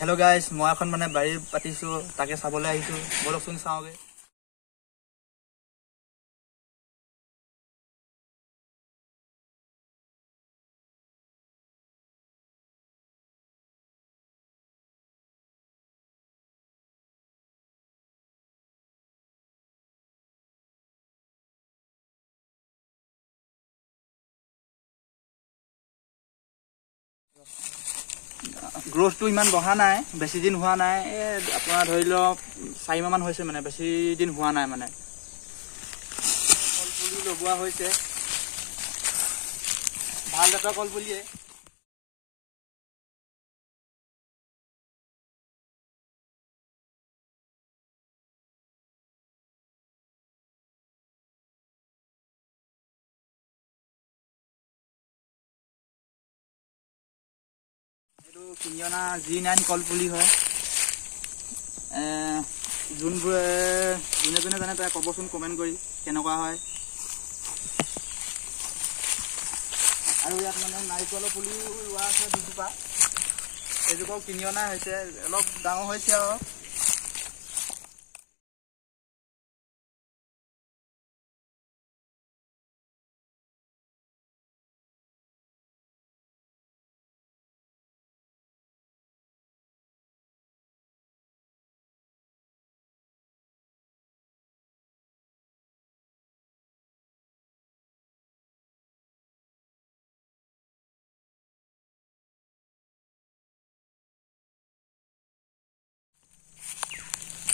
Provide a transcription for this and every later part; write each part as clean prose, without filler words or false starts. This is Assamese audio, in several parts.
हेलो गाइस मैं এখন মানে বাড়ি পাতিছো তাকে চাবলৈ আহিছো বলকচোন চাওগে গ্ৰোথ তো ইমান বহা নাই বেছি দিন হোৱা নাই আপোনাৰ ধৰি ল 4 মাহ মান হৈছে মানে বেছি দিন হোৱা নাই মানে কলপুলি লগোৱা হৈছে ভাল জাতৰ কলপুলিয়ে এটো কিনিয়না G9 কলপুলি হয় যোনবোৰে যোনে জানে তাই কবচোন কমেন্ট কৰি কেনেকুৱা হয় আৰু ইয়াত মানে নাৰিকলৰ পুলি ৰোৱা আছে দুজোপা এজোপাও কিনি অনা হৈছে অলপ ডাঙৰ হৈছে আৰু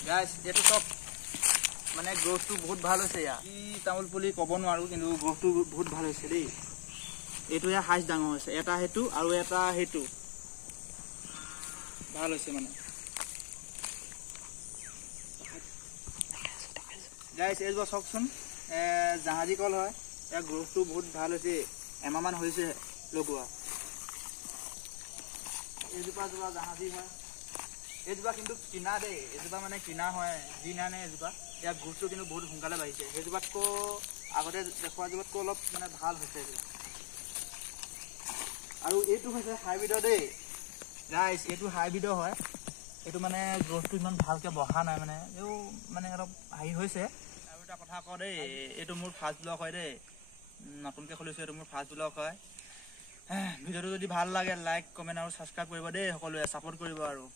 गाइस एटो सब माने ग्रोथ तो बहुत ভাল হৈছে ইয়া ই তামুল পুলি কব নোৱাৰো কিন্তু গ্ৰোথ তো বহুত ভাল হৈছে দেই এটো ইয়া হাইস ডাঙৰ হৈছে এটা হেতু আৰু এটা হেতু ভাল হৈছে মানে गाइस এজবা সকচোন জাহাজী কল হয় ইয়া গ্ৰোথ তো বহুত ভাল হৈছে এমামান হৈছে লগোৱা এজবা জাহাজী হয় এজবা কিন্তু কিনা দে এজবা মানে কিনা হয় জিনা নে এজবা ইয়া গুছটো কিন্তু বহুত হুঙ্কালে বাহিছে এজবাতকো আগতে দেখুৱা জবাতকো অলপ মানে ভাল হৈছে আৰু এটো হৈছে হাইব্ৰিড দে গাইস এটো হাইব্ৰিড হয় এটো মানে গ্ৰোথটো ইমান ভালকে বহা নাই মানে এও মানে অলপ হাই হৈছে আৰু এটা কথা ক দে এটো মোৰ ফাৰ্স্ট ব্লগ হয় দে নতুনকে খুলিছে এটো মোৰ ফাৰ্স্ট ব্লগ হয় ভিডিওটো যদি ভাল লাগে লাইক কমেন্ট আৰু সাবস্ক্ৰাইব কৰিব দে সকলোৱে সাপোৰ্ট কৰিব আৰু